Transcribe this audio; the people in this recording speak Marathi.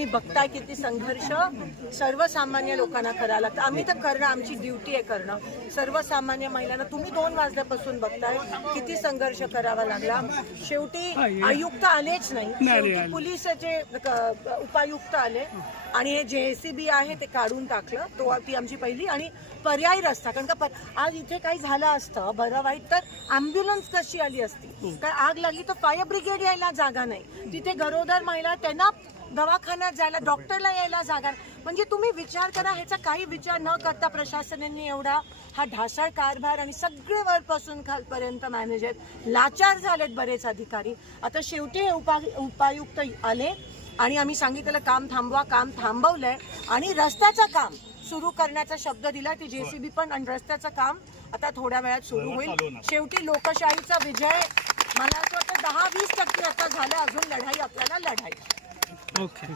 तुम्ही बघताय किती संघर्ष सर्वसामान्य लोकांना करायला लागतं. आम्ही तर करणं, आमची ड्युटी आहे करणं. सर्वसामान्य महिलांना तुम्ही 2 वाजल्यापासून बघताय किती संघर्ष करावा लागला. शेवटी आयुक्त आलेच नाही, शेवटी पोलिसाचे उपायुक्त आले आणि हे JCB आहे ते काढून टाकलं. ती आमची पहिली आणि पर्यायी रस्ता. कारण का आज इथे काही झालं असतं बरं वाईट तर अँब्युलन्स कशी आली असती. काय आग लागली तर फायर ब्रिगेड यायला जागा नाही. तिथे गरोदर महिला त्यांना दवाखान्यात जायला डॉक्टरला यायला जागा. म्हणजे तुम्ही विचार करा, ह्याचा काही विचार न करता प्रशासनाने एवढा हा ढासळ कारभार आणि सगळे वरपासून खालपर्यंत मॅनेज आहेत. लाचार झालेत बरेच अधिकारी. आता शेवटी हे उपायुक्त आले आणि आम्ही सांगितलेलं काम थांबवा, काम थांबवलंय आणि रस्त्याचं काम सुरू करण्याचा शब्द दिला. ती JCB पण आणि रस्त्याचं काम आता थोड्या वेळात सुरू होईल. शेवटी लोकशाहीचा विजय मला असं वाटतं 10-20% आता झालं. अजून लढाई आपल्याला लढाई. ओके.